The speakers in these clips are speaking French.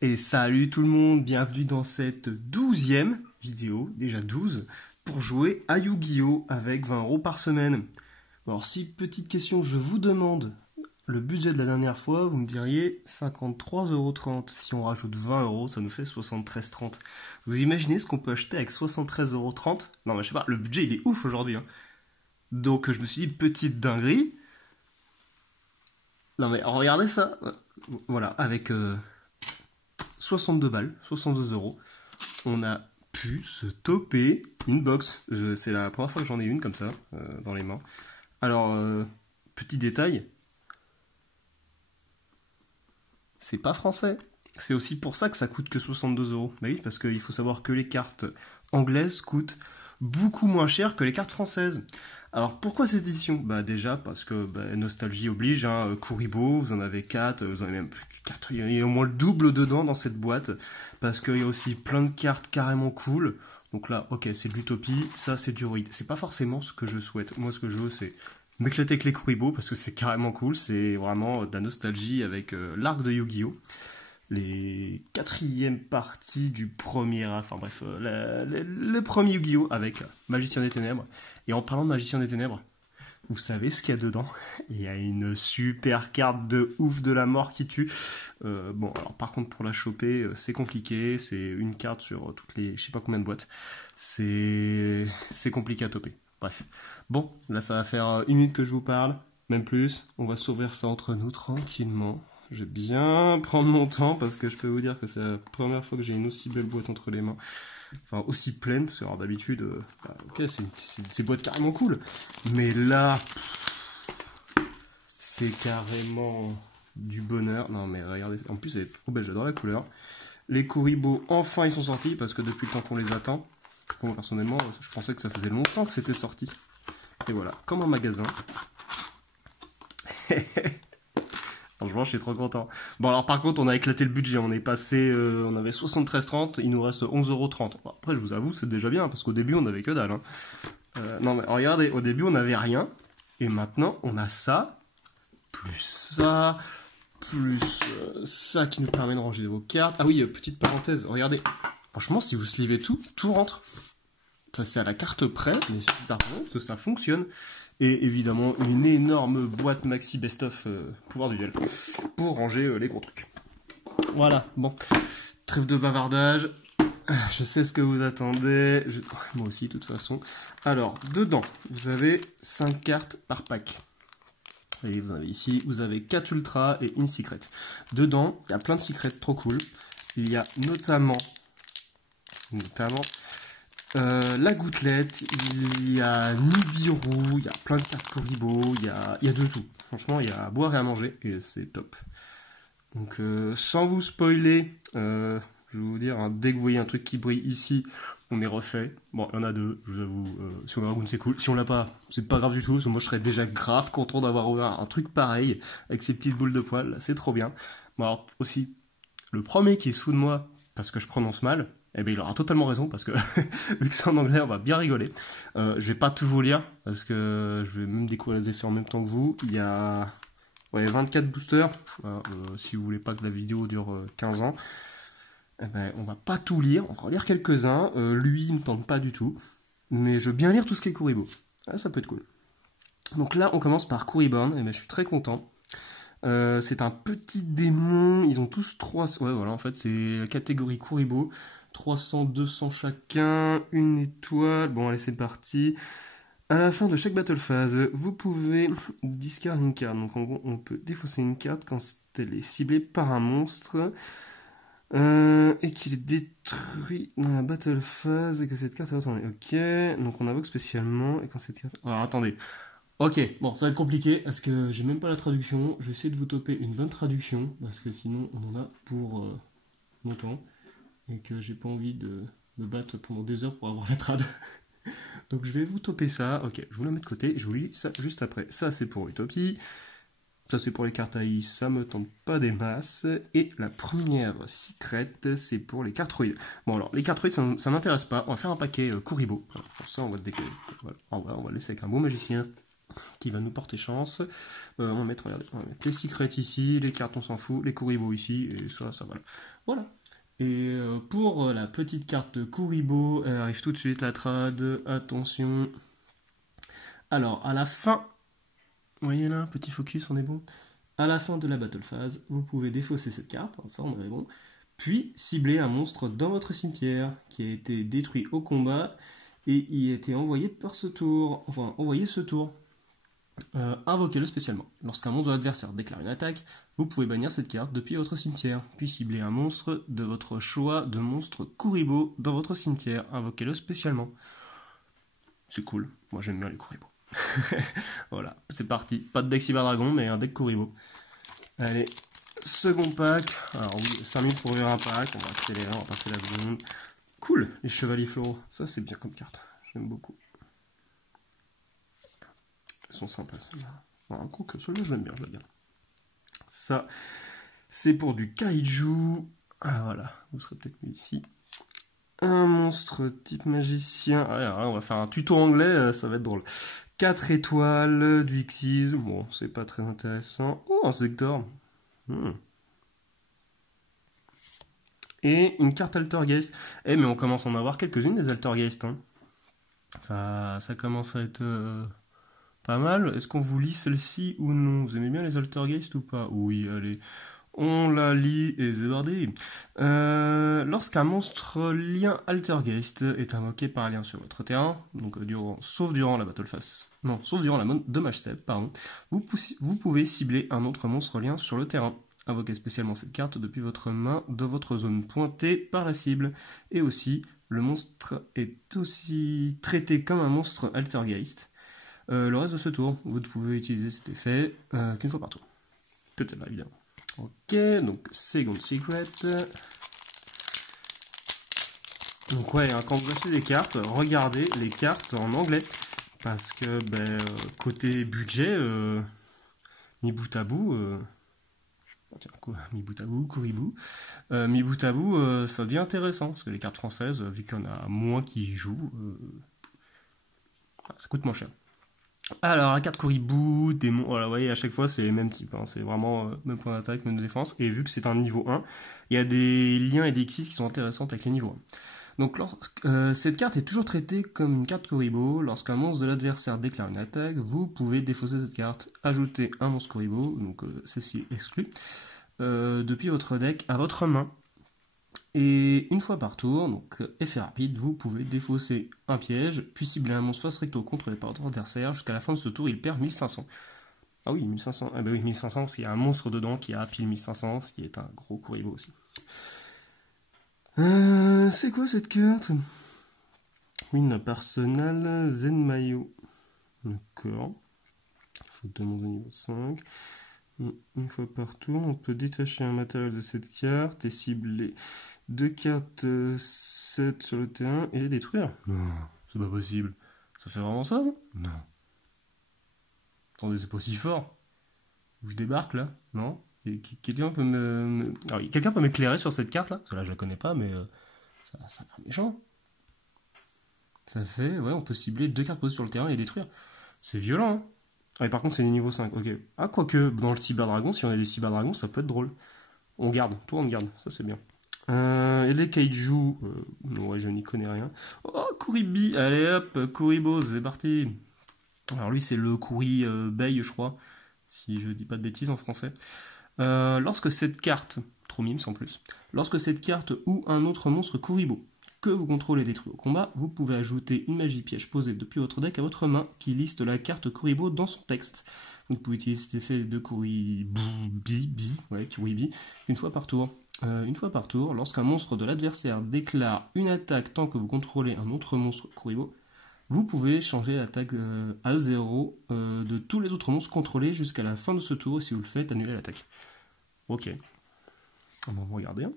Et salut tout le monde, bienvenue dans cette 12e vidéo, déjà 12, pour jouer à Yu-Gi-Oh! Avec 20 € par semaine. Alors si, petite question, je vous demande le budget de la dernière fois, vous me diriez 53,30 €. Si on rajoute 20 €, ça nous fait 73,30 €. Vous imaginez ce qu'on peut acheter avec 73,30 €? Non mais je sais pas, le budget il est ouf aujourd'hui. Hein. Donc je me suis dit, petite dinguerie. Non mais regardez ça. Voilà, avec 62 balles, 62 €, on a pu se toper une box. C'est la première fois que j'en ai une comme ça, dans les mains. Alors, petit détail, c'est pas français. C'est aussi pour ça que ça coûte que 62 €. Bah oui, parce qu'il faut savoir que les cartes anglaises coûtent beaucoup moins cher que les cartes françaises. Alors pourquoi cette édition? Bah déjà parce que nostalgie oblige, hein, Kuribo, vous en avez 4, vous en avez même plus que 4, il y a au moins le double dedans dans cette boîte, parce qu'il y a aussi plein de cartes carrément cool. Donc là, ok, c'est de l'utopie, ça c'est du Ruid. C'est pas forcément ce que je souhaite. Moi ce que je veux c'est m'éclater avec les Kuribo, parce que c'est carrément cool, c'est vraiment de la nostalgie avec l'arc de Yu-Gi-Oh! Les quatrièmes parties du premier, enfin bref, le premier Yu-Gi-Oh! Avec Magicien des Ténèbres. Et en parlant de Magicien des Ténèbres, vous savez ce qu'il y a dedans? Il y a une super carte de ouf de la mort qui tue. Bon, alors par contre pour la choper, c'est compliqué, c'est une carte sur toutes les, je sais pas combien de boîtes. C'est compliqué à toper. Bref. Bon, là ça va faire 1 minute que je vous parle, même plus. On va s'ouvrir ça entre nous tranquillement. Je vais bien prendre mon temps parce que je peux vous dire que c'est la première fois que j'ai une aussi belle boîte entre les mains. Enfin, aussi pleine, parce que d'habitude, ok, c'est une boîte carrément cool. Mais là, c'est carrément du bonheur. Non mais regardez, en plus elle est trop belle, j'adore la couleur. Les Kuribo, enfin ils sont sortis, parce que depuis le temps qu'on les attend, moi personnellement, je pensais que ça faisait longtemps que c'était sorti. Et voilà, comme un magasin. Franchement, je suis trop content. Bon, alors par contre, on a éclaté le budget. On est passé, on avait 73,30, il nous reste 11,30 €. Bon, après, je vous avoue, c'est déjà bien, parce qu'au début, on avait que dalle. Hein. Non, mais regardez, au début, on n'avait rien. Et maintenant, on a ça, plus ça, plus ça qui nous permet de ranger vos cartes. Ah oui, petite parenthèse, regardez. Franchement, si vous slivez tout rentre. Ça, c'est à la carte près, mais par contre, ça fonctionne. Et évidemment, une énorme boîte maxi best-of pouvoir du duel pour ranger les gros trucs. Voilà, bon, trêve de bavardage. Je sais ce que vous attendez. Moi aussi, de toute façon. Alors, dedans, vous avez 5 cartes par pack. Et vous avez ici, vous avez 4 ultras et une secret. Dedans, il y a plein de secrets trop cool. Il y a notamment la gouttelette, il y a Nibiru, il y a plein de cartes Kuribo, il y a de tout. Franchement, il y a à boire et à manger, et c'est top. Donc, sans vous spoiler, je vais vous dire, hein, dès que vous voyez un truc qui brille ici, on est refait. Bon, il y en a deux, je vous avoue. Si on l'a, c'est cool. Si on l'a pas, c'est pas grave du tout, parce que moi je serais déjà grave content d'avoir ouvert un truc pareil, avec ces petites boules de poils, c'est trop bien. Bon, alors, aussi, le premier qui est sous de moi, parce que je prononce mal, eh bien, il aura totalement raison, parce que vu que c'est en anglais, on va bien rigoler. Je vais pas tout vous lire, parce que je vais même découvrir les effets en même temps que vous. Il y a 24 boosters. Si vous voulez pas que la vidéo dure 15 ans, eh ben, on va pas tout lire, on va en lire quelques-uns. Lui, il me tente pas du tout, mais je veux bien lire tout ce qui est Kuribo. Ah, ça peut être cool. Donc là, on commence par Kuriborn, et ben, je suis très content. C'est un petit démon, ils ont tous 3... Ouais, voilà, en fait, c'est la catégorie Kuribo. 300, 200 chacun, une étoile. Bon, allez, c'est parti. À la fin de chaque battle phase, vous pouvez discard une carte. Donc, en gros, on peut défausser une carte quand elle est ciblée par un monstre et qu'il est détruit dans la battle phase et que cette carte est retournée. Ok, donc on invoque spécialement et quand cette carte... Alors, attendez. Ok, bon, ça va être compliqué parce que j'ai même pas la traduction. Je vais essayer de vous toper une bonne traduction parce que sinon, on en a pour longtemps. Et que j'ai pas envie de me battre pendant des heures pour avoir la trad. Donc je vais vous toper ça. Ok, je vous la mets de côté et je vous lis ça juste après. Ça c'est pour Utopie. Ça c'est pour les cartes AI, ça me tente pas des masses. Et la première secret, c'est pour les cartes Ruid. Bon alors, les cartes Ruid, ça m'intéresse pas. On va faire un paquet Kuribo. Alors, pour ça, on va décoller. Voilà. On va laisser avec un beau magicien. qui va nous porter chance. On va mettre, regardez, on va mettre les secrets ici, les cartes on s'en fout, les Kuribo ici, et ça voilà. Voilà. Et pour la petite carte Kuribo, elle arrive tout de suite, la trad, attention. Alors, à la fin, vous voyez là, petit focus, on est bon. À la fin de la battle phase, vous pouvez défausser cette carte, ça on est bon, puis cibler un monstre dans votre cimetière, qui a été détruit au combat, et il a été envoyé par ce tour, enfin, envoyé ce tour. Invoquez-le spécialement. Lorsqu'un monstre de l'adversaire déclare une attaque, vous pouvez bannir cette carte depuis votre cimetière, puis cibler un monstre de votre choix de monstre Kuribo dans votre cimetière. Invoquez-le spécialement. C'est cool, moi j'aime bien les Kuribo. Voilà, c'est parti. Pas de deck Cyberdragon, mais un deck Kuribo. Allez, second pack. Alors oui, 5 minutes pour ouvrir un pack, on va accélérer, on va passer la seconde. Cool, les chevaliers floraux, ça c'est bien comme carte, j'aime beaucoup. Ils sont sympas celles-là. Un coup que celui-là je l'aime bien, je la garde. Ça, c'est pour du kaiju. Ah voilà, vous serez peut-être mis ici. Un monstre type magicien. Ah, on va faire un tuto anglais, ça va être drôle. 4 étoiles, du Xyz. Bon, c'est pas très intéressant. Oh, un sector. Et une carte Altergeist. Eh, mais on commence à en avoir quelques-unes des Altergeist. Hein. Ça commence à être pas mal. Est-ce qu'on vous lit celle-ci ou non? Vous aimez bien les Altergeist ou pas? Oui, allez. On la lit et zébardé. Lorsqu'un monstre lien Altergeist est invoqué par un lien sur votre terrain, donc sauf durant la battle phase, non, sauf durant la dommage save, pardon, vous pouvez cibler un autre monstre lien sur le terrain. Invoquez spécialement cette carte depuis votre main dans votre zone pointée par la cible. Et aussi, le monstre est aussi traité comme un monstre Altergeist. Le reste de ce tour, vous ne pouvez utiliser cet effet qu'une fois par tour. Que celle-là, évidemment. Ok, donc second secret. Donc ouais, hein, quand vous achetez des cartes, regardez les cartes en anglais. Parce que côté budget, mi bout à bout, mi bout à bout, Kuribo, mi bout à bout, ça devient intéressant. Parce que les cartes françaises, vu qu'il y en a moins qui y jouent, ça coûte moins cher. Alors, la carte Kuribo, démon, voilà, vous voyez, à chaque fois, c'est les mêmes types. Hein, c'est vraiment même point d'attaque, même de défense. Et vu que c'est un niveau 1, il y a des liens et des Xyz qui sont intéressantes avec les niveaux 1. Donc, cette carte est toujours traitée comme une carte Kuribo. Lorsqu'un monstre de l'adversaire déclare une attaque, vous pouvez défausser cette carte, ajouter un monstre Kuribo, donc ceci exclu, depuis votre deck à votre main. Et une fois par tour, donc effet rapide, vous pouvez défausser un piège, puis cibler un monstre face recto contre les porteurs adversaires. Jusqu'à la fin de ce tour, il perd 1500. Ah oui, 1500, ah bah oui, 1500, parce qu'il y a un monstre dedans qui a pile 1500, ce qui est un gros Kuribo aussi. C'est quoi cette carte? Win Arsenal Zenmayo. D'accord. Je demande au niveau 5. Une fois par tour, on peut détacher un matériel de cette carte et cibler 2 cartes 7 sur le terrain et les détruire. Non, c'est pas possible. Ça fait vraiment ça? Non. Attendez, c'est pas si fort. Je débarque là? Non? Quelqu'un peut quelqu'un peut m'éclairer sur cette carte là? Parce que là je la connais pas, mais ça a l'air méchant. Ça fait, ouais, on peut cibler 2 cartes posées sur le terrain et les détruire. C'est violent, hein? Ah, et par contre, c'est des niveaux 5, ok. Ah, quoique, dans le Cyberdragon, si on a des Cyberdragons, ça peut être drôle. On garde, tout on garde, ça c'est bien. Et les Kaiju, ouais, je n'y connais rien. Oh, Kuribi, allez hop, Kuribo, c'est parti. Alors lui, c'est le Kuri Bay, je crois, si je dis pas de bêtises en français. Lorsque cette carte, trop mimes en plus, lorsque cette carte ou un autre monstre Kuribo que vous contrôlez détruit au combat, vous pouvez ajouter une magie piège posée depuis votre deck à votre main qui liste la carte Kuribo dans son texte. Vous pouvez utiliser cet effet de Kuribi, une fois par tour. Lorsqu'un monstre de l'adversaire déclare une attaque tant que vous contrôlez un autre monstre Kuribo, vous pouvez changer l'attaque à 0 de tous les autres monstres contrôlés jusqu'à la fin de ce tour, et si vous le faites, annulez l'attaque. Ok. On va regarder. Hein.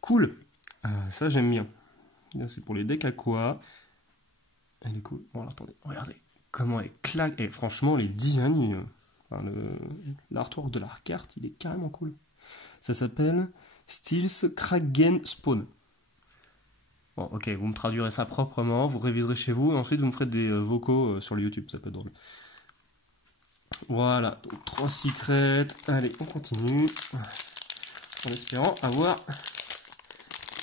Cool. Ça j'aime bien. C'est pour les decks à quoi? Elle est cool. Bon, alors, attendez, regardez comment elle claque. Et franchement, les designs, l'artwork de la carte, il est carrément cool. Ça s'appelle Steel's Kragen Spawn. Bon, ok, vous me traduirez ça proprement, vous réviserez chez vous, et ensuite vous me ferez des vocaux sur le YouTube, ça peut être drôle. Voilà, donc 3 secrets. Allez, on continue. En espérant avoir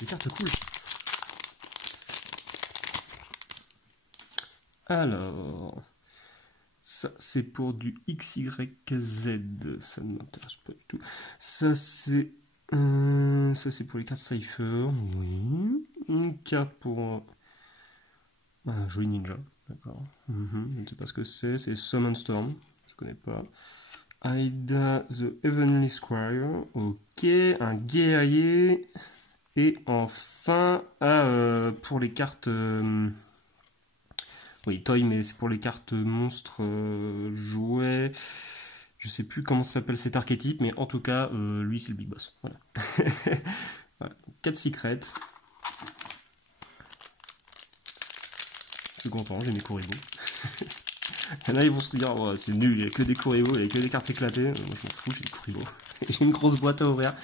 des cartes cool. Alors, ça c'est pour du XYZ, ça ne m'intéresse pas du tout. Ça c'est pour les cartes Cypher, oui. Une carte pour un joli ninja, d'accord. Je ne sais pas ce que c'est Summon Storm, je connais pas. Aida the Heavenly Squire, ok, un guerrier. Et enfin, pour les cartes... oui, Toy, mais c'est pour les cartes monstres jouets. Je sais plus comment ça s'appelle cet archétype, mais en tout cas, lui, c'est le big boss. Voilà. Voilà. 4 secrets. Je suis content, j'ai mes Kuribo. Là, ils vont se dire, oh, c'est nul, il n'y a que des Kuribo, il n'y a que des cartes éclatées. Moi, je m'en fous, j'ai des Kuribo. J'ai une grosse boîte à ouvrir.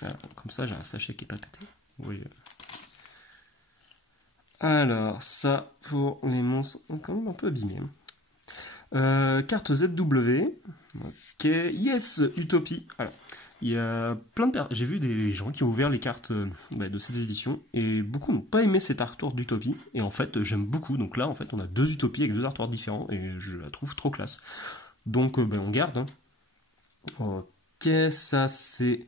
Voilà, comme ça, j'ai un sachet qui est pas pété. Oui. Alors, ça, pour les monstres, quand même un peu abîmés. Carte ZW. Ok, yes, Utopie. Alors, il y a plein de j'ai vu des gens qui ont ouvert les cartes de cette édition et beaucoup n'ont pas aimé cet artwork d'Utopie. Et en fait, j'aime beaucoup. Donc là, en fait, on a 2 Utopies avec 2 artworks différents et je la trouve trop classe. Donc, on garde. Hein. Ok, ça c'est...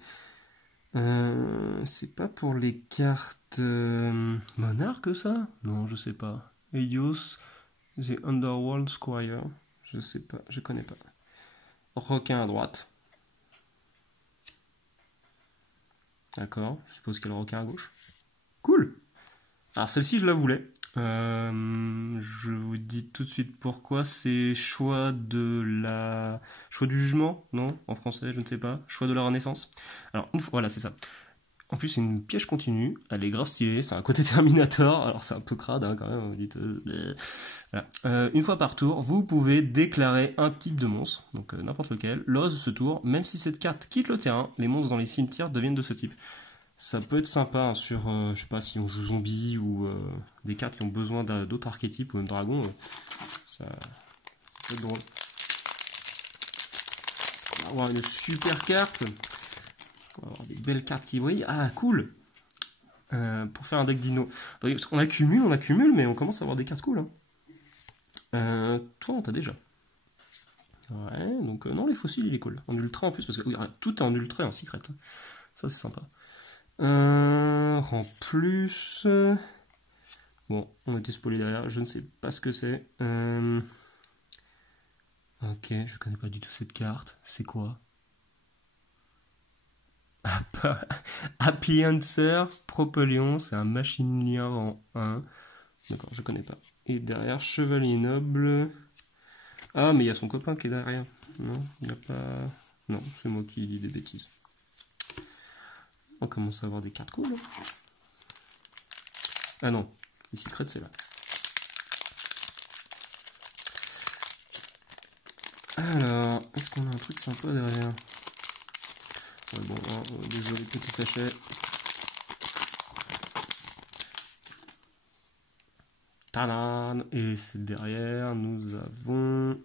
c'est pas pour les cartes Monarque ça? Non, je sais pas. Eios, The Underworld Squire, je sais pas, je connais pas. Requin à droite. D'accord, je suppose qu'il y a le requin à gauche. Cool! Alors celle-ci je la voulais. Je vous dis tout de suite pourquoi. C'est choix du jugement, non? En français, je ne sais pas. Choix de la Renaissance. Alors, une fois, voilà, c'est ça. En plus, c'est une piège continue. Elle est grave stylée. C'est un côté Terminator. Alors, c'est un peu crade, hein, quand même. Vous dites, voilà. Une fois par tour, vous pouvez déclarer un type de monstre. Donc, n'importe lequel. Lors de ce tour, même si cette carte quitte le terrain, les monstres dans les cimetières deviennent de ce type. Ça peut être sympa hein, sur, je sais pas, si on joue zombie ou des cartes qui ont besoin d'autres archétypes ou même dragon. Ça peut être drôle. Est-ce qu'on va avoir une super carte? Est-ce qu'on va avoir des belles cartes qui brillent? Ah, cool! Pour faire un deck dino. Parce qu'on accumule, mais on commence à avoir des cartes cool. Hein. Toi, on t'a déjà. Ouais, donc non, les fossiles, il est cool. En ultra en plus, parce que oui, tout est en ultra et en secret. Hein. Ça, c'est sympa. En plus... Bon, on a été spoilé derrière, je ne sais pas ce que c'est. Ok, je connais pas du tout cette carte. C'est quoi? Appliancer, Propelion, c'est un machinier en 1. D'accord, je connais pas. Et derrière, Chevalier Noble. Ah, mais il y a son copain qui est derrière. Non, il n'y a pas... Non, c'est moi qui dis des bêtises. On commence à avoir des cartes cool. Hein. Ah non, les secrets c'est là. Alors, est-ce qu'on a un truc sympa derrière? Ouais, bon, désolé, petit sachet. Tadam! Et c'est derrière, nous avons...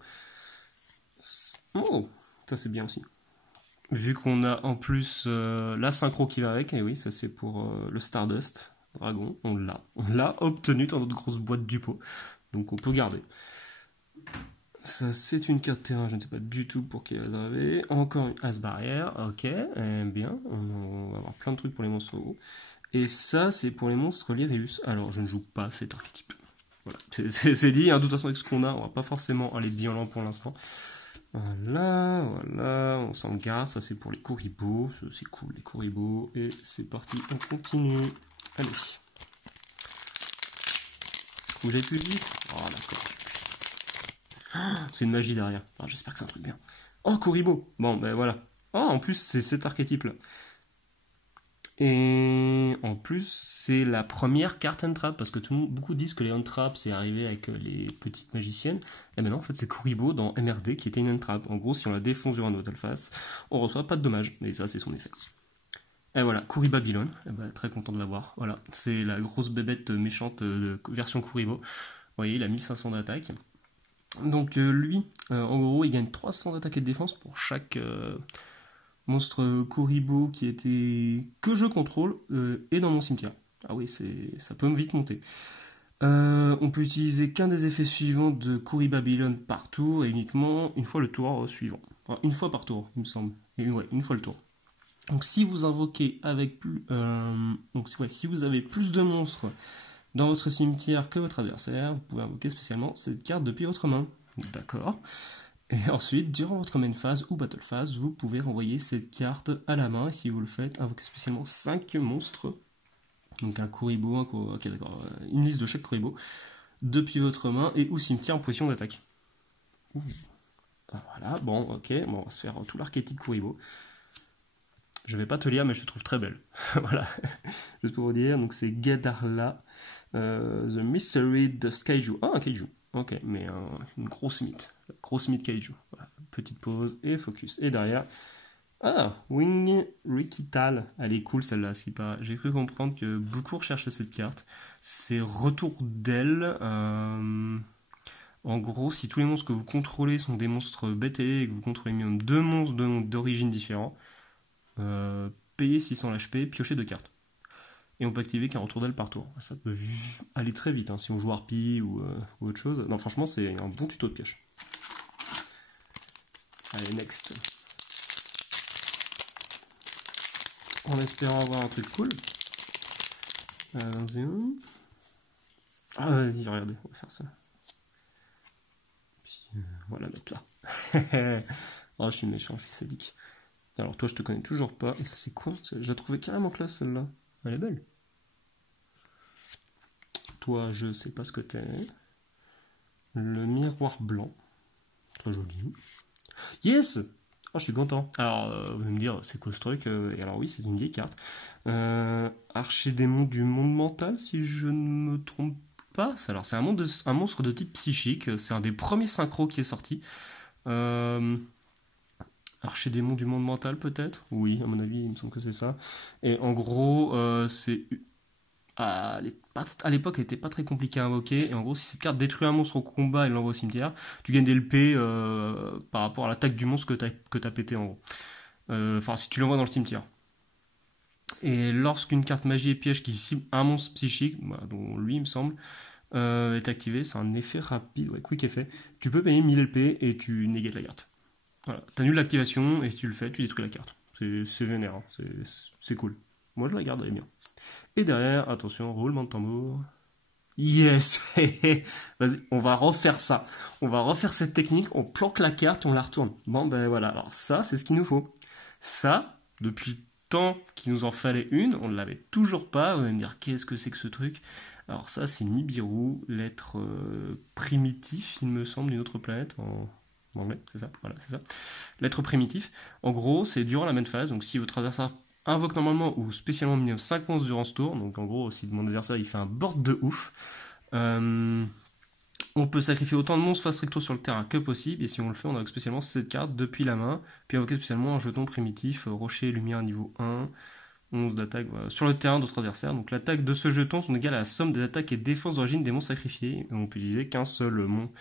Oh, ça c'est bien aussi. Vu qu'on a en plus la synchro qui va avec, et oui, ça c'est pour le Stardust Dragon, on l'a obtenu dans notre grosse boîte du pot, donc on peut garder. Ça c'est une carte terrain, je ne sais pas du tout pour qui elle va arriver. Encore une As barrière, ok, bien, on va avoir plein de trucs pour les monstres hauts. Et ça c'est pour les monstres Lyrius, alors je ne joue pas cet archétype. Voilà, c'est dit, hein, de toute façon avec ce qu'on a, on va pas forcément aller violent pour l'instant. Voilà, on s'en garde, ça c'est pour les Kuribo, c'est cool les Kuribo, et c'est parti, on continue, allez. Faut que j'aille plus vite. Oh d'accord. Oh, c'est une magie derrière, oh, j'espère que c'est un truc bien. Oh Kuribo, bon ben voilà. Oh en plus c'est cet archétype là. Et en plus, c'est la première carte Untrap, parce que beaucoup disent que les Untrap, c'est arrivé avec les petites magiciennes. Et maintenant, en fait, c'est Kuribo dans MRD qui était une Untrap. En gros, si on la défonce sur un autre face, on reçoit pas de dommages. Et ça, c'est son effet. Et voilà, Kouri Babylon, eh ben, très content de l'avoir. Voilà, c'est la grosse bébête méchante de version Kuribo. Vous voyez, il a 1500 d'attaque. Donc lui, en gros, il gagne 300 d'attaque et de défense pour chaque monstre Kuribo que je contrôle et dans mon cimetière. Ah oui, ça peut vite monter. On peut utiliser qu'un des effets suivants de Kouri Babylon par tour et uniquement une fois le tour suivant. Enfin, une fois par tour, il me semble. Et ouais, une fois le tour. Donc si vous invoquez avec plus, si vous avez plus de monstres dans votre cimetière que votre adversaire, vous pouvez invoquer spécialement cette carte depuis votre main. D'accord. Et ensuite, durant votre main phase ou battle phase, vous pouvez renvoyer cette carte à la main. Et si vous le faites, invoquez spécialement 5 monstres. Donc un Kuribo, une liste de chaque Kuribo, depuis votre main et ou cimetière en position d'attaque. Voilà, bon, ok, bon, on va se faire tout l'archétype Kuribo. Je vais pas te lire, mais je te trouve très belle. Voilà, juste pour vous dire, donc c'est Gadarla, The Mystery Dust Kaiju. Ah, un Kaiju, ok, mais une grosse mythe Kaiju. Voilà, petite pause et focus. Et derrière, Wing Rikital, elle est cool celle-là, j'ai cru comprendre que beaucoup recherchaient cette carte. C'est retour d'elle. En gros, si tous les monstres que vous contrôlez sont des monstres BTE et que vous contrôlez minimum 2 monstres d'origine différents, payez 600 HP, piochez 2 cartes. Et on peut activer qu'un retour d'elle par tour. Ça peut aller très vite si on joue Harpie ou autre chose. Non, franchement, c'est un bon tuto de pioche. Allez, next. En espérant avoir un truc cool. Ah, vas-y, regardez, on va faire ça. Puis, on va la mettre là. Oh, je suis méchant, je suis sadique. Alors, toi, je te connais toujours pas. Et ça, c'est quoi? Je la trouvais carrément classe, celle-là. Elle est belle. Toi, je sais pas ce que t'es. Le miroir blanc. Très joli. Yes! Oh, je suis content. Alors, vous allez me dire, c'est quoi ce truc? Et alors oui, c'est une vieille carte. Archidémon du monde mental, si je ne me trompe pas. Alors, c'est un monstre de type psychique. C'est un des premiers synchros qui est sorti. Archidémon du monde mental, peut-être? Oui, à mon avis, il me semble que c'est ça. Et en gros, à l'époque, elle n'était pas très compliquée à invoquer. Et en gros, si cette carte détruit un monstre au combat et l'envoie au cimetière, tu gagnes des LP par rapport à l'attaque du monstre que tu as pété en gros. Enfin, si tu l'envoies dans le cimetière. Et lorsqu'une carte magie et piège qui cible un monstre psychique, dont lui, il me semble, est activée, c'est un effet rapide, quick effet. Tu peux payer 1000 LP et tu négates la carte. Voilà, t'annules l'activation et si tu le fais, tu détruis la carte. C'est vénère, hein. C'est cool. Moi, je la garderai bien. Et derrière, attention, roulement de tambour. Yes! Vas-y, on va refaire ça. On va refaire cette technique, on planque la carte et on la retourne. Bon, ben voilà, alors ça, c'est ce qu'il nous faut. Ça, depuis le temps qu'il nous en fallait une, on ne l'avait toujours pas. Vous allez me dire, qu'est-ce que c'est que ce truc? Alors ça, c'est Nibiru, l'être primitif, il me semble, d'une autre planète, en anglais, c'est ça? Voilà, c'est ça. L'être primitif. En gros, c'est durant la main phase, donc si votre adversaire invoque normalement ou spécialement minimum 5 monstres durant ce tour, donc en gros, si mon adversaire il fait un board de ouf, on peut sacrifier autant de monstres face recto sur le terrain que possible, et si on le fait, on invoque spécialement cette carte depuis la main, puis invoquer spécialement un jeton primitif, rocher, lumière niveau 1, 11 d'attaque sur le terrain d'autres adversaires. Donc l'attaque de ce jeton sont égales à la somme des attaques et défenses d'origine des monstres sacrifiés, et on peut utiliser qu'un seul monstre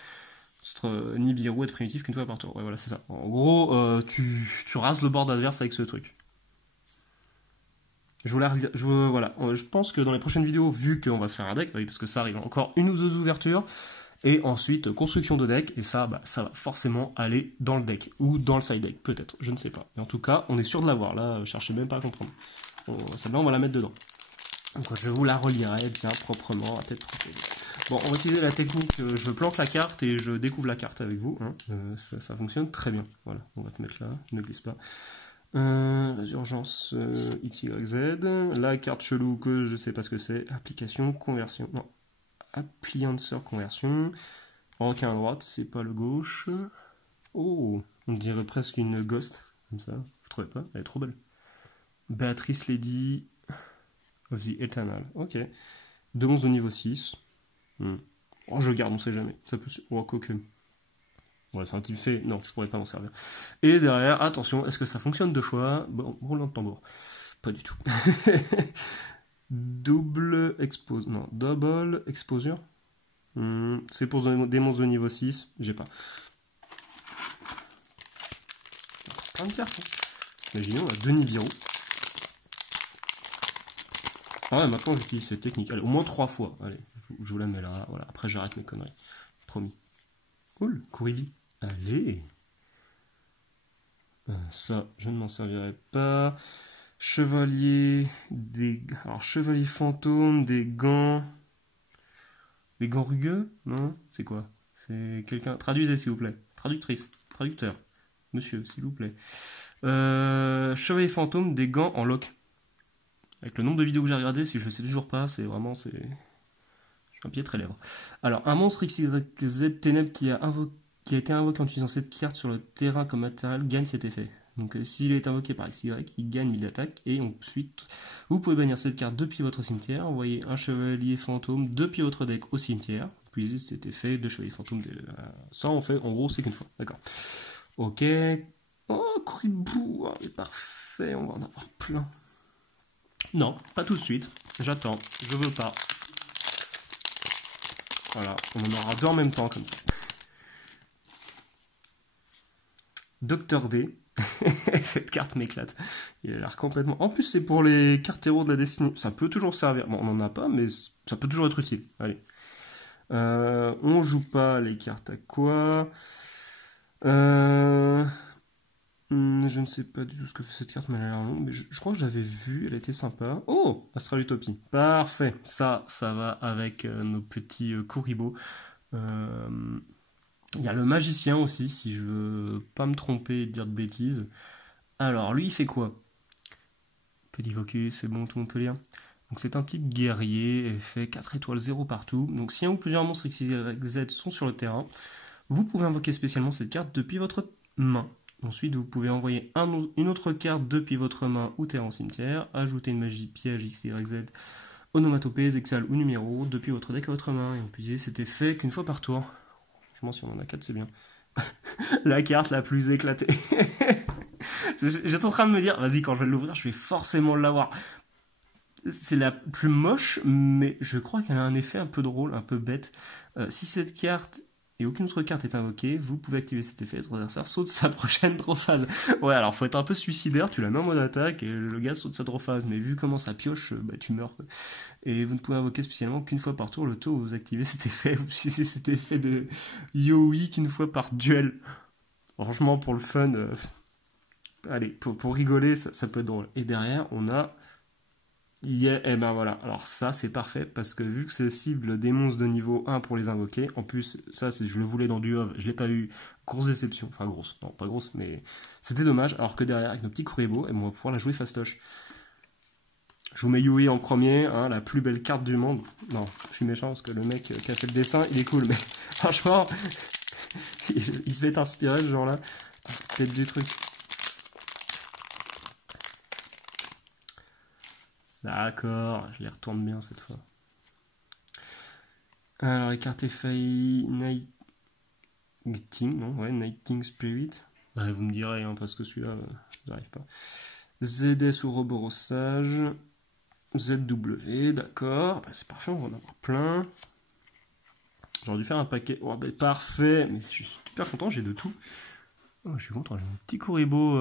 Nibiru être primitif qu'une fois par tour. Ouais, voilà, c'est ça. En gros, tu rases le board adverse avec ce truc. Je pense que dans les prochaines vidéos, vu qu'on va se faire un deck, parce que ça arrive encore une ou deux ouvertures, et ensuite construction de deck, et ça, ça va forcément aller dans le deck, ou dans le side deck, peut-être, je ne sais pas. Mais en tout cas, on est sûr de l'avoir, là, cherchez même pas à comprendre. Celle-là, on va la mettre dedans. Donc je vous la relirai bien proprement, à tête reposée. Bon, on va utiliser la technique, je planque la carte et je découvre la carte avec vous, hein. Ça fonctionne très bien. Voilà, on va te mettre là, ne glisse pas. Urgence XYZ, la carte chelou que je sais pas ce que c'est, application, conversion, non, appliancer, conversion, requin à droite, c'est pas le gauche, oh, on dirait presque une ghost, comme ça, vous trouvez pas? Elle est trop belle. Béatrice Lady of the Eternal, ok, 2 monstres de niveau 6, oh, je garde, on sait jamais, ça peut se... Oh, quoique... Voilà, c'est un type fait, non, je pourrais pas m'en servir. Et derrière, attention, est-ce que ça fonctionne 2 fois? Bon, roulement de tambour. pas du tout. Double expose. Non, double exposure. C'est pour des monstres de niveau 6. J'ai pas. Plein de cartes. Hein. Imaginez, on a 2 Nibiru. Ah ouais, maintenant j'utilise cette technique. Allez, au moins 3 fois. Allez, je vous la mets là. Voilà. Après, j'arrête mes conneries. Promis. Cool. Kuribi. Allez. Ça, je ne m'en servirai pas. Chevalier. Alors, chevalier fantôme, des gants. Les gants rugueux? Non? C'est quoi? C'est quelqu'un. Traduisez, s'il vous plaît. Traductrice. Traducteur. Monsieur, s'il vous plaît. Chevalier fantôme, des gants en lock. Avec le nombre de vidéos que j'ai regardé, si je ne sais toujours pas, c'est vraiment. J'ai un pied très lèvre. Alors, un monstre XYZ Ténèbres qui a été invoqué en utilisant cette carte sur le terrain comme matériel gagne cet effet. Donc, s'il est invoqué par XY, il gagne 1000 d'attaque. Et ensuite, vous pouvez bannir cette carte depuis votre cimetière. Envoyer un chevalier fantôme depuis votre deck au cimetière. Puis cet effet de chevalier fantôme. Ça, en fait, en gros, c'est qu'une fois. D'accord. Ok. Oh, Kuribou. Oh, parfait. On va en avoir plein. Non, pas tout de suite. J'attends. Je veux pas. Voilà. On en aura 2 en même temps, comme ça. Docteur D. Cette carte m'éclate. Il a l'air complètement... En plus, c'est pour les cartes héros de la destinée. Ça peut toujours servir. Bon, on n'en a pas, mais ça peut toujours être utile. Allez. On joue pas les cartes à quoi? Je ne sais pas du tout ce que fait cette carte, mais elle a l'air longue. Mais je crois que je l'avais vue. Elle était sympa. Oh, Astral Utopie. Parfait. Ça va avec nos petits Kuribo. Il y a le magicien aussi, si je veux pas me tromper et dire de bêtises. Alors, lui, il fait quoi? Petit focus, c'est bon, tout le monde peut lire. Donc, c'est un type guerrier, et fait 4 étoiles 0 partout. Donc, si un ou plusieurs monstres XYZ sont sur le terrain, vous pouvez invoquer spécialement cette carte depuis votre main. Ensuite, vous pouvez envoyer une autre carte depuis votre main ou terrain au cimetière, ajouter une magie piège XYZ, onomatopée, exal ou numéro depuis votre deck à votre main. Et on peut utiliser cet effet qu'une fois par tour. Franchement, si on en a 4, c'est bien. La carte la plus éclatée. J'étais en train de me dire, vas-y, quand je vais l'ouvrir, je vais forcément l'avoir. C'est la plus moche, mais je crois qu'elle a un effet un peu drôle, un peu bête. Si cette carte et aucune autre carte est invoquée, vous pouvez activer cet effet et votre adversaire saute sa prochaine draw phase. Ouais, alors faut être un peu suicidaire, tu la mets en mode attaque et le gars saute sa draw phase, mais vu comment ça pioche, bah tu meurs. Quoi. Et vous ne pouvez invoquer spécialement qu'une fois par tour le tour où vous activez cet effet, vous utilisez cet effet de Yoi qu'une fois par duel. Franchement, pour le fun, allez, pour rigoler, ça peut être drôle. Et derrière, on a... et ben voilà, alors ça c'est parfait parce que vu que c'est cible des monstres de niveau 1 pour les invoquer, en plus ça je le voulais dans du Hov, je l'ai pas eu, grosse déception, enfin grosse, non pas grosse mais c'était dommage, alors que derrière avec nos petits Kuribo, on va pouvoir la jouer fastoche. Je vous mets Yui en premier, hein, la plus belle carte du monde. Non, je suis méchant parce que le mec qui a fait le dessin il est cool, mais franchement il se fait inspirer ce genre là, c'est du truc. D'accord, je les retourne bien cette fois. Alors, les cartes failli Night King, non? Ouais, Night King Spirit. Ouais, vous me direz, hein, parce que celui-là, j'arrive pas. ZS ou Roborossage. ZW, d'accord. Bah, c'est parfait, on va en avoir plein. J'aurais dû faire un paquet. Oh, bah, parfait, mais je suis super content, j'ai de tout. Oh, je suis content, j'ai un petit Kuribo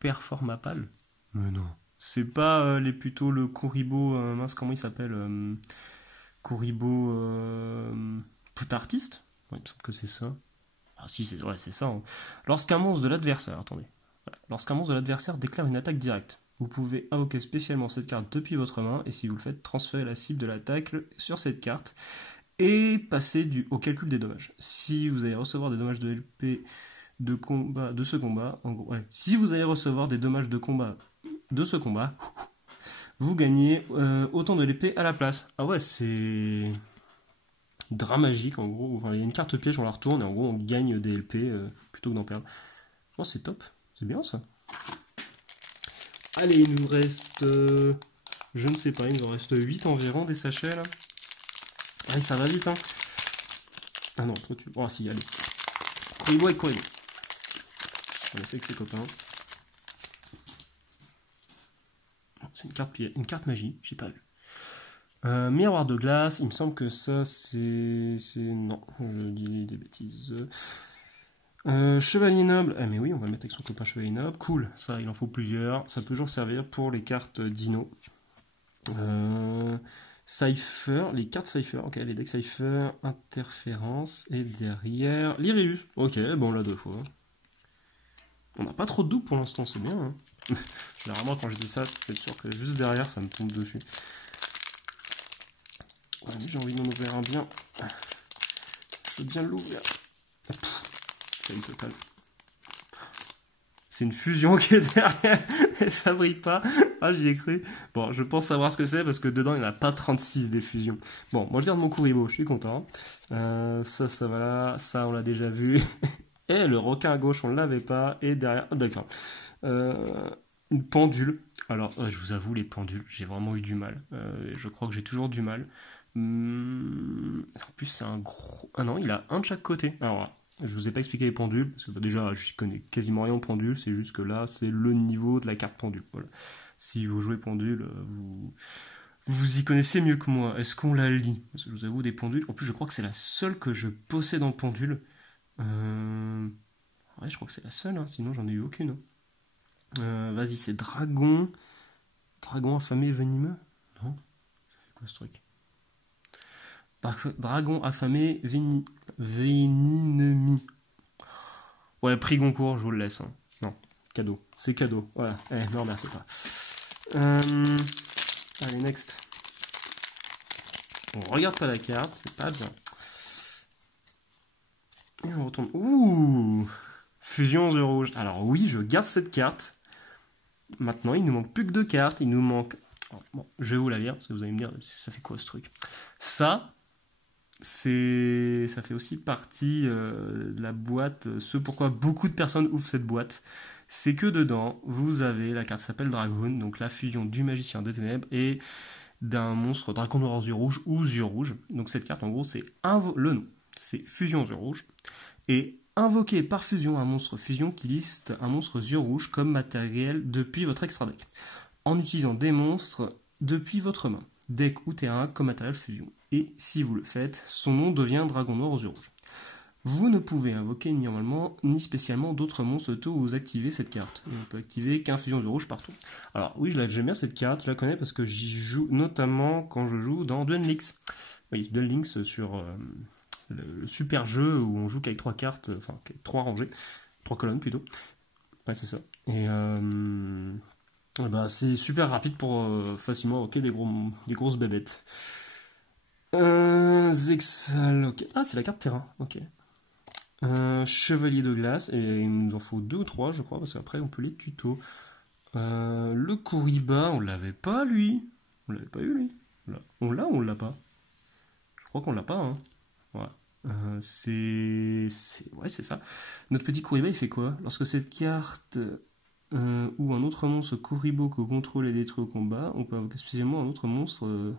Performapal. Mais non. C'est pas plutôt le Kuribo, mince, comment il s'appelle Kuribo Artiste. Ouais, il me semble que c'est ça. Ah si, c'est ça. Hein. Lorsqu'un monstre de l'adversaire, attendez. Voilà. Lorsqu'un monstre de l'adversaire déclare une attaque directe, vous pouvez invoquer spécialement cette carte depuis votre main, et si vous le faites, transférer la cible de l'attaque sur cette carte, et passer au calcul des dommages. Si vous allez recevoir des dommages de LP de ce combat, en gros, ouais. Si vous allez recevoir des dommages de combat de ce combat, vous gagnez autant de l'épée à la place. Ah ouais, c'est dramagique en gros. Enfin, il y a une carte piège, on la retourne et en gros on gagne des LP plutôt que d'en perdre. Oh, c'est top, c'est bien ça. Allez, il nous reste, je ne sais pas, il nous en reste 8 environ des sachets là. Allez, ça va vite hein. Ah non, toi tu... Oh si, allez. Kuribo et Kuribo. On va laisser avec ses copains. c'est une carte magie, j'ai pas vu. Miroir de glace, il me semble que ça c'est... Non, je dis des bêtises. Chevalier noble, mais oui, on va le mettre avec son copain chevalier noble, cool, ça il en faut plusieurs, ça peut toujours servir pour les cartes dino. Cypher, les cartes Cypher, ok, les decks Cypher, interférence, et derrière, Lyrius, ok, bon là 2 fois. On n'a pas trop de doubles pour l'instant, c'est bien. Hein. Généralement quand je dis ça, c'est sûr que juste derrière ça me tombe dessus. Ouais, mais j'ai envie d'en ouvrir un bien. Je peux bien l'ouvrir. C'est une totale. C'est une fusion qui est derrière et ça brille pas. Ah, j'y ai cru. Bon, je pense savoir ce que c'est parce que dedans il n'y en a pas 36 des fusions. Bon, moi je garde mon Kuribo, je suis content. Ça va là. Ça, on l'a déjà vu. Et le requin à gauche, on ne l'avait pas. Et derrière, d'accord. Une pendule. Alors, je vous avoue, les pendules, j'ai vraiment eu du mal. Je crois que j'ai toujours du mal. En plus, c'est un gros... Ah non, il a un de chaque côté. Alors, je vous ai pas expliqué les pendules, parce que déjà, je connais quasiment rien en pendule, c'est juste que là, c'est le niveau de la carte pendule. Voilà. Si vous jouez pendule, vous y connaissez mieux que moi. Est-ce qu'on la lit? Parce que je vous avoue, des pendules... En plus, je crois que c'est la seule que je possède en pendule. Ouais, je crois que c'est la seule, hein, sinon j'en ai eu aucune. Vas-y, c'est dragon. Dragon affamé venimeux? Non? C'est quoi ce truc? Dragon affamé véninemi. Ouais, prix Goncourt, je vous le laisse. Hein. Non, cadeau. C'est cadeau. Voilà. Non, merci pas. Allez, next. On regarde pas la carte, c'est pas bien. Et on retourne. Ouh! Fusion de rouge. Alors oui, je garde cette carte. Maintenant, il nous manque plus que 2 cartes. Il nous manque... Bon, je vais vous la lire, parce que vous allez me dire, ça fait quoi ce truc? Ça fait aussi partie de la boîte, ce pourquoi beaucoup de personnes ouvrent cette boîte, c'est que dedans, vous avez la carte qui s'appelle Dragon, donc la fusion du magicien des ténèbres et d'un monstre dragon noir yeux rouge ou yeux rouge. Donc cette carte, en gros, c'est le nom, c'est fusion yeux rouge, et invoquer par fusion un monstre fusion qui liste un monstre yeux rouge comme matériel depuis votre extra deck, en utilisant des monstres depuis votre main, deck ou terrain comme matériel fusion. Et si vous le faites, son nom devient Dragon Noir aux yeux rouges. Vous ne pouvez invoquer ni normalement ni spécialement d'autres monstres auto où vous activez cette carte. Et on peut activer qu'un fusion yeux rouge partout. Alors oui, j'aime bien cette carte, je la connais parce que j'y joue notamment quand je joue dans Duel Links. Oui, Duel Links sur le super jeu où on joue qu'avec 3 cartes, enfin avec 3 rangées, 3 colonnes plutôt. Ouais, c'est ça. Et bah, c'est super rapide pour facilement invoquer des grosses bébêtes. Zexal, ok. Ah, c'est la carte terrain, ok. Chevalier de glace, et il nous en faut 2 ou 3, je crois, parce qu'après on peut les tutos. Le Kuriba, on l'avait pas lui. On l'avait pas eu lui. On l'a ou on l'a pas? Je crois qu'on l'a pas, hein. Voilà. Ouais, c'est ça. Notre petit Kuriba, il fait quoi? Lorsque cette carte ou un autre monstre Kuribo que contrôle et détruit au combat, on peut invoquer spécialement un autre monstre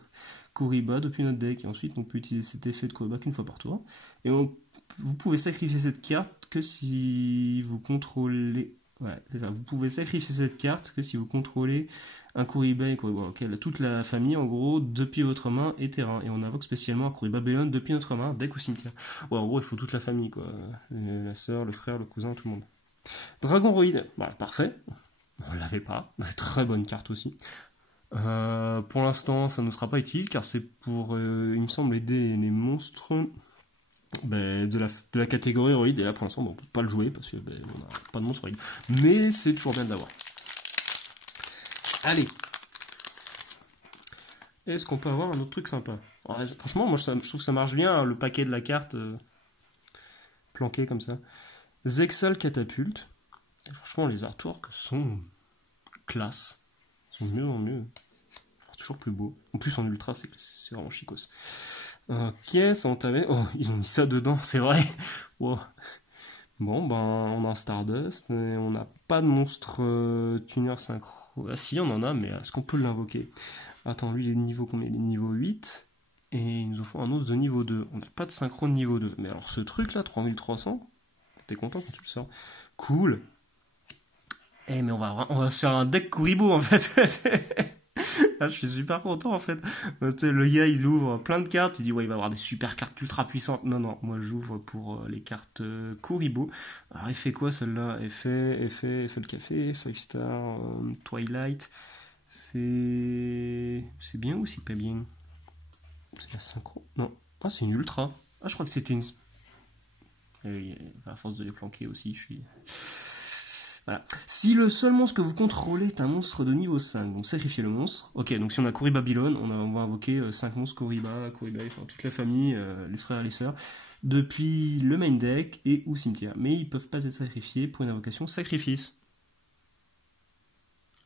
Kuriba depuis notre deck. Et ensuite, on peut utiliser cet effet de Kuriba qu'une fois par tour. Et vous pouvez sacrifier cette carte que si vous contrôlez... Ouais, c'est ça. Vous pouvez sacrifier cette carte que si vous contrôlez un Kuriba et Kuriba. Okay, toute la famille, en gros, depuis votre main et terrain. Et on invoque spécialement un Kuriba Bellon depuis notre main, deck ou cimetière. Ouais, en gros, il faut toute la famille, quoi. La sœur, le frère, le cousin, tout le monde. Dragon Roïd, bah, parfait. On l'avait pas. Très bonne carte aussi. Pour l'instant, ça ne sera pas utile car c'est pour, il me semble, aider les monstres de la catégorie Roïd. Et là, pour l'instant, on ne peut pas le jouer parce qu'on n'a pas de monstre Roïd. Mais c'est toujours bien de l'avoir. Allez. Est-ce qu'on peut avoir un autre truc sympa? Alors, franchement, moi, je trouve que ça marche bien, hein, le paquet de la carte planqué comme ça. Zexal Catapulte. Et franchement, les artworks sont classe. Ils sont de mieux en mieux. Toujours plus beau. En plus, en ultra, c'est vraiment chicos. Pièce, on t'avait... Oh, ils ont mis ça dedans, c'est vrai. Wow. Bon, ben, on a un Stardust. Et on n'a pas de monstre tuner synchro. Ah si, on en a, mais est-ce qu'on peut l'invoquer? Attends, lui, il est de niveau combien? Il est de niveau 8. Et il nous en faut un autre de niveau 2. On n'a pas de synchro de niveau 2. Mais alors, ce truc-là, 3300, t'es content quand tu le sors? Cool. Eh, mais on va faire un deck Kuribo, en fait. Ah, je suis super content en fait. Tu sais, le gars il ouvre plein de cartes, il dit ouais il va avoir des super cartes ultra puissantes. Non non, moi j'ouvre pour les cartes Kuribo. Alors il fait quoi celle-là? Effet le café, 5 star, Twilight. C'est bien ou c'est pas bien? C'est la synchro? Non. Ah c'est une ultra. Ah je crois que c'était une... Et à force de les planquer aussi, je suis... Voilà. Si le seul monstre que vous contrôlez est un monstre de niveau 5, donc sacrifiez le monstre. Ok, donc si on a Kuriba Babylone, on va invoquer 5 monstres Kuriba, enfin toute la famille, les frères et les sœurs, depuis le main deck et ou cimetière. Mais ils peuvent pas être sacrifiés pour une invocation sacrifice.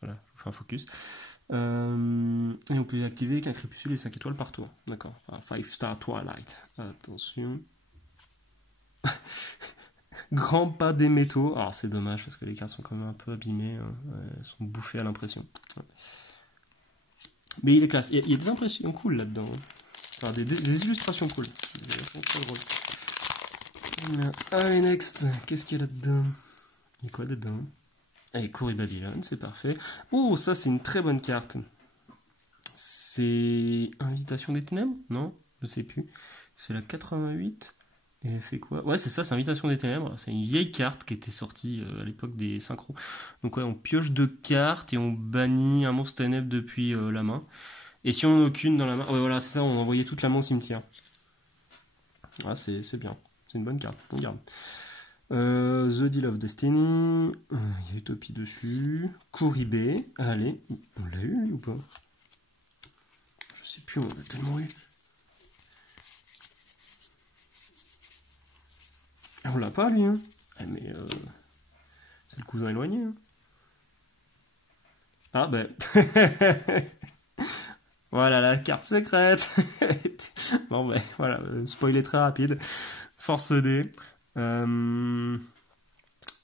Voilà, je vous fais un focus. Et on peut les activer qu'un crépuscule et 5 étoiles par tour. D'accord, enfin 5 star Twilight. Attention. Grand pas des métaux. Alors c'est dommage parce que les cartes sont quand même un peu abîmées. Hein. Elles sont bouffées à l'impression. Ouais. Mais il est classe. Il y a des impressions cool là-dedans. Hein. Enfin, des illustrations cool. Trop drôle. Allez, next. Qu'est-ce qu'il y a là-dedans? Il y a quoi dedans? Allez, Cory Babylone, c'est parfait. Oh, ça c'est une très bonne carte. C'est Invitation des Ténèbres? Non, je sais plus. C'est la 88. Et elle fait quoi? Ouais, c'est ça, c'est Invitation des Ténèbres. C'est une vieille carte qui était sortie à l'époque des synchros. Donc ouais, on pioche 2 cartes et on bannit un monstre ténèbre depuis la main. Et si on en a aucune dans la main... Ouais, voilà, c'est ça, on envoyait toute la main au cimetière. Ah, c'est bien. C'est une bonne carte, on garde. The Deal of Destiny. Il y a Utopie dessus. Kuribe. Allez, on l'a eu lui ou pas? Je sais plus, on en a tellement eu. On l'a pas lui, hein. Ah, mais c'est le cousin éloigné. Hein. Ah ben. Voilà la carte secrète. Bon ben voilà, spoiler très rapide. Force D.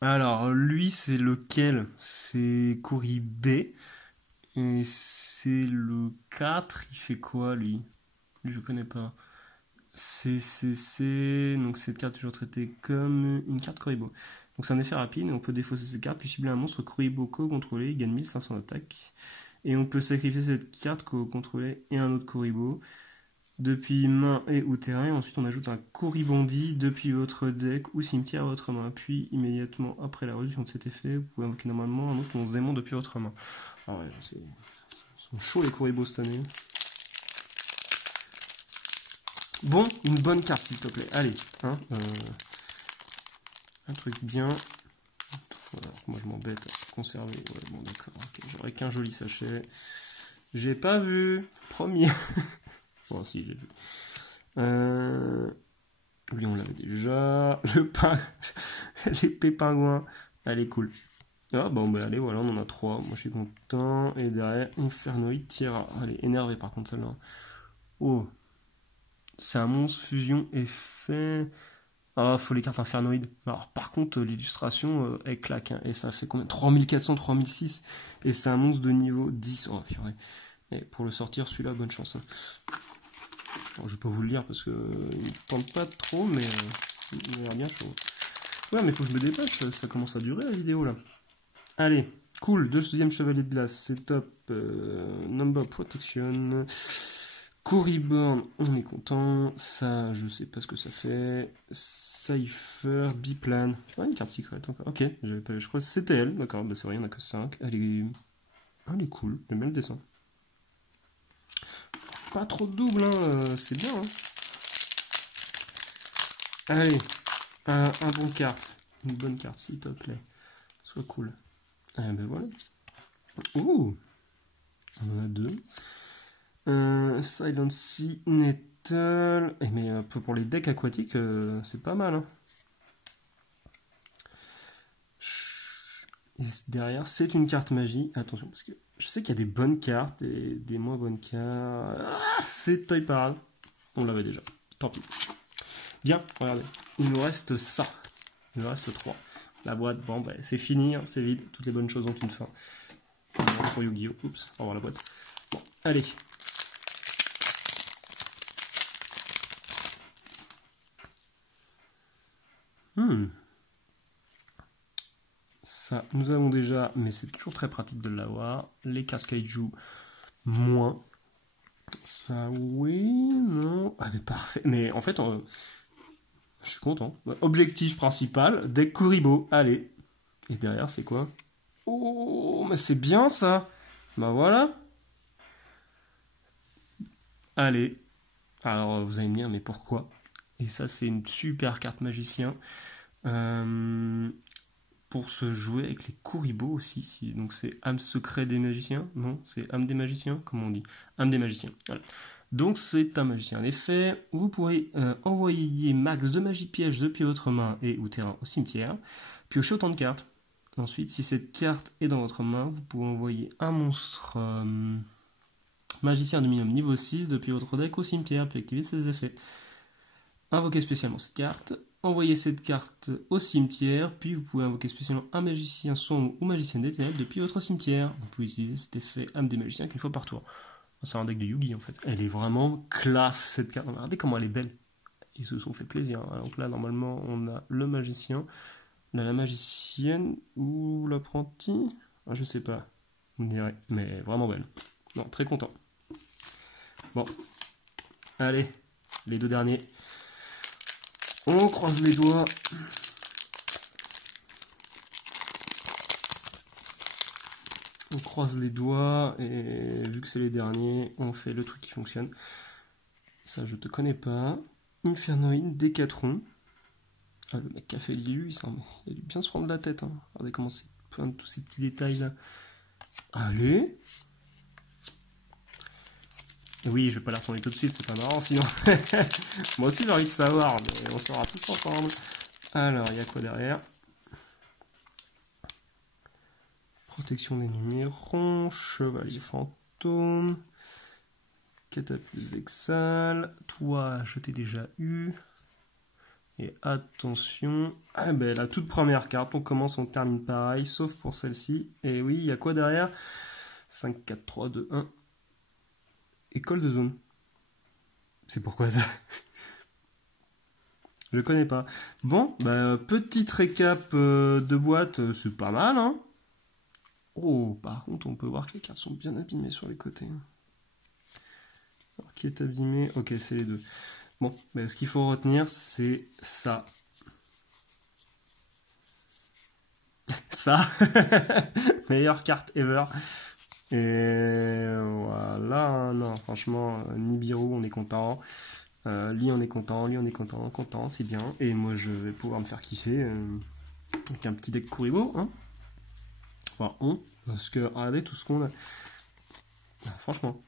Alors lui c'est lequel? C'est Kuribe. Et c'est le 4. Il fait quoi lui? Lui je connais pas. Donc cette carte est toujours traitée comme une carte Kuribo. Donc c'est un effet rapide et on peut défausser cette carte puis cibler un monstre Kuribo co-contrôlé, il gagne 1500 d'attaque. Et on peut sacrifier cette carte co-contrôlée et un autre Kuribo depuis main et ou terrain. Et ensuite on ajoute un Kuribondi depuis votre deck ou cimetière à votre main. Puis immédiatement après la résolution de cet effet, vous pouvez invoquer normalement un autre monstre démon depuis votre main. Ah ouais, ils sont chauds les Kuribo cette année. Bon, une bonne carte s'il te plaît. Allez, hein, un truc bien. Voilà, moi je m'embête à conserver. Ouais, bon d'accord. Okay. J'aurais qu'un joli sachet. J'ai pas vu. Premier. Bon si j'ai vu. Lui on l'avait déjà. L'épée pingouin. Elle est cool. Ah bon bah allez voilà on en a 3. Moi je suis content. Et derrière Infernoid Tierra. Elle est énervée par contre celle-là. Oh. C'est un monstre fusion effet. Ah, faut les cartes infernoïdes. Alors, par contre, l'illustration, elle claque. Hein, et ça fait combien? 3400, 3006. Et c'est un monstre de niveau 10. Oh, purée. Et pour le sortir, celui-là, bonne chance. Hein. Alors, je vais pas vous le lire parce que il ne tente pas trop, mais il a l'air bien chaud. Ouais, mais faut que je me dépêche. Ça commence à durer la vidéo là. Allez, cool. 2e chevalier de glace, c'est top. Number Protection. Coryborn, on est content. Ça, je sais pas ce que ça fait. Cypher, Biplan. Ah, une carte secrète encore. Ok, je crois que c'était elle. D'accord, bah c'est vrai, il n'y en a que 5. Elle est cool. J'aime bien le dessin. Pas trop de double, hein. C'est bien. Hein. Allez, un bon carte. Une bonne carte, s'il te plaît. Sois cool. Ah, ben voilà. Ouh, on en a 2. Silent Sea, Nettle. Mais pour les decks aquatiques, c'est pas mal. Hein. Et derrière, c'est une carte magie. Attention, parce que je sais qu'il y a des bonnes cartes et des moins bonnes cartes. Ah, c'est Toy Parade. On l'avait déjà. Tant pis. Bien, regardez. Il nous reste ça. Il nous reste 3. La boîte, bon, bah, c'est fini, hein, c'est vide. Toutes les bonnes choses ont une fin. Pour Yu-Gi-Oh! Oups, au revoir la boîte. Bon, allez. Ça, nous avons déjà, mais c'est toujours très pratique de l'avoir, les cartes Kaiju moins. Ça, oui, non. Ah, mais parfait. Mais en fait, je suis content. Objectif principal, deck Kuribo. Allez. Et derrière, c'est quoi? Oh, mais c'est bien ça. Bah voilà. Allez. Alors, vous allez me dire, mais pourquoi? Et ça, c'est une super carte magicien. Pour se jouer avec les Kuribo aussi. Donc c'est âme secret des magiciens. Non, c'est âme des magiciens. Comment on dit? Âme des magiciens. Voilà. Donc c'est un magicien. En effet, vous pourrez envoyer max de magie piège depuis votre main et ou terrain au cimetière. Piochez autant de cartes. Ensuite, si cette carte est dans votre main, vous pouvez envoyer un monstre magicien de minimum niveau 6 depuis votre deck au cimetière, puis activer ses effets. Invoquez spécialement cette carte. Envoyez cette carte au cimetière, puis vous pouvez invoquer spécialement un magicien sombre ou magicienne des ténèbres depuis votre cimetière. Vous pouvez utiliser cet effet âme des magiciens qu'une fois par tour. C'est un deck de Yugi en fait. Elle est vraiment classe cette carte. Regardez comment elle est belle. Ils se sont fait plaisir. Donc là, normalement, on a le magicien, on a la magicienne ou l'apprenti. Je sais pas. On dirait. Mais vraiment belle. Non, très content. Bon. Allez, les deux derniers. On croise les doigts. On croise les doigts et vu que c'est les derniers, on fait le truc qui fonctionne. Ça, je te connais pas. Infernoïde, Décathlon. Ah, le mec qui a fait l'élu, il a dû bien se prendre la tête. Hein. Regardez comment c'est plein de tous ces petits détails là. Allez. Oui, je vais pas la retourner tout de suite, c'est pas marrant sinon. Moi aussi j'ai envie de savoir, mais on saura tous ensemble. Alors, il y a quoi derrière? Protection des numérons, chevalier fantôme, catapulte d'Exal, toi je t'ai déjà eu. Et attention, ah ben la toute première carte, on commence, on termine pareil, sauf pour celle-ci. Et oui, il y a quoi derrière? 5, 4, 3, 2, 1. École de zone. C'est pourquoi ça? Je connais pas. Bon, bah, petite récap de boîte, c'est pas mal, hein. Oh, par contre, on peut voir que les cartes sont bien abîmées sur les côtés. Alors, qui est abîmé? Ok, c'est les deux. Bon, bah, ce qu'il faut retenir, c'est ça. Ça. Meilleure carte ever. Et voilà, non, franchement, Nibiru, on est content. Lui, on est content, lui, on est content, c'est bien. Et moi, je vais pouvoir me faire kiffer avec un petit deck Kuribo, hein. Enfin, parce que regardez tout ce qu'on a. Franchement.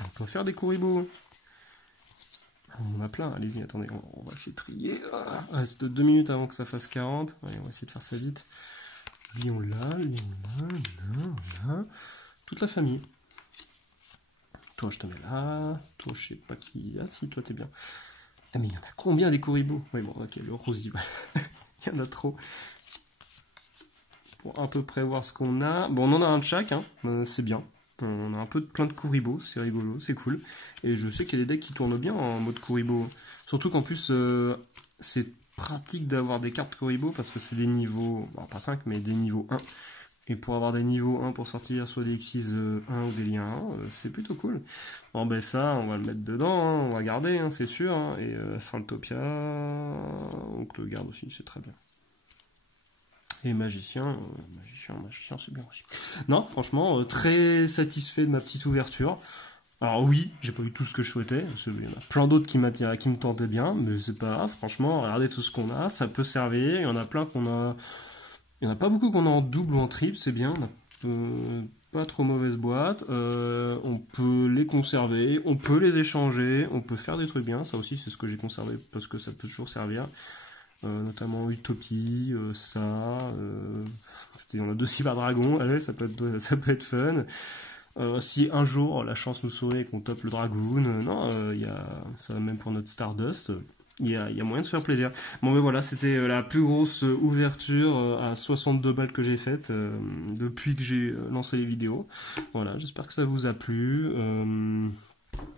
On peut faire des Kuribo. On en a plein, allez-y, attendez, on va essayer de trier. Il reste 2 minutes avant que ça fasse 40. Allez, on va essayer de faire ça vite. Lui, on l'a, on l'a. Toute la famille. Toi, je te mets là. Toi, je sais pas qui. Ah, si, toi, t'es bien. Ah, mais il y en a combien des Kuribo? Oui, bon, ok, le rose, il y en a trop. Pour à peu près voir ce qu'on a. Bon, on en a un de chaque, hein. C'est bien. On a un peu plein de Kuribo, c'est rigolo, c'est cool. Et je sais qu'il y a des decks qui tournent bien en mode Kuribo. Surtout qu'en plus, c'est pratique d'avoir des cartes Kuribo parce que c'est des niveaux, bon, pas 5, mais des niveaux 1. Et pour avoir des niveaux 1 pour sortir soit des Xyz 1 ou des liens 1, c'est plutôt cool. Bon, ben ça, on va le mettre dedans, hein, on va garder, hein, c'est sûr. Hein, et Sraltopia, on le garde aussi, c'est très bien. Et magicien, c'est bien aussi. Non, franchement, très satisfait de ma petite ouverture. Alors oui, j'ai pas eu tout ce que je souhaitais, parce qu'il y en a plein d'autres qui m'attiraient, qui me tentaient bien, mais c'est pas grave, franchement, regardez tout ce qu'on a, ça peut servir, il y en a plein qu'on a... Il y en a pas beaucoup qu'on a en double ou en triple, c'est bien, on a pas trop mauvaise boîte, on peut les conserver, on peut les échanger, on peut faire des trucs bien, ça aussi c'est ce que j'ai conservé, parce que ça peut toujours servir. Notamment Utopie, ça, on a 2 Cyber Dragons, allez, ça peut être fun. Si un jour la chance nous sourit et qu'on top le Dragoon, non, ça va même pour notre Stardust, il y a moyen de se faire plaisir. Bon, mais voilà, c'était la plus grosse ouverture à 62 balles que j'ai faite depuis que j'ai lancé les vidéos. Voilà, j'espère que ça vous a plu.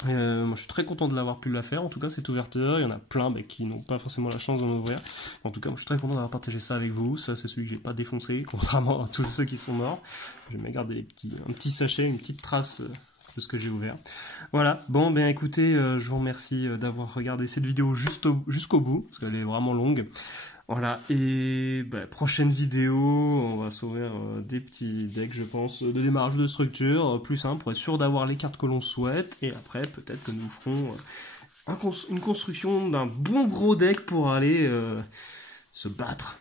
Moi je suis très content de l'avoir pu la faire, en tout cas cette ouverture, il y en a plein qui n'ont pas forcément la chance d'en ouvrir. En tout cas moi je suis très content d'avoir partagé ça avec vous, ça c'est celui que j'ai pas défoncé, contrairement à tous ceux qui sont morts. J'ai même gardé un petit sachet, une petite trace de ce que j'ai ouvert. Voilà, bon ben écoutez, je vous remercie d'avoir regardé cette vidéo jusqu'au bout, parce qu'elle est vraiment longue. Voilà, et prochaine vidéo, on va s'ouvrir des petits decks, je pense, de démarrage de structure, plus simple, pour être sûr d'avoir les cartes que l'on souhaite, et après, peut-être que nous ferons une construction d'un bon gros deck pour aller se battre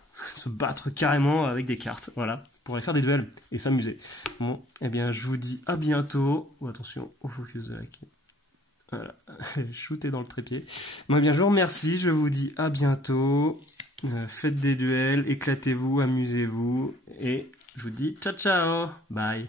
carrément avec des cartes, voilà, pour aller faire des duels et s'amuser. Bon, eh bien, je vous dis à bientôt. Oh, attention au focus de la clé. Voilà, shooté dans le trépied. Bon, eh bien, je vous remercie, je vous dis à bientôt. Faites des duels, éclatez-vous, amusez-vous, et je vous dis ciao ciao, bye.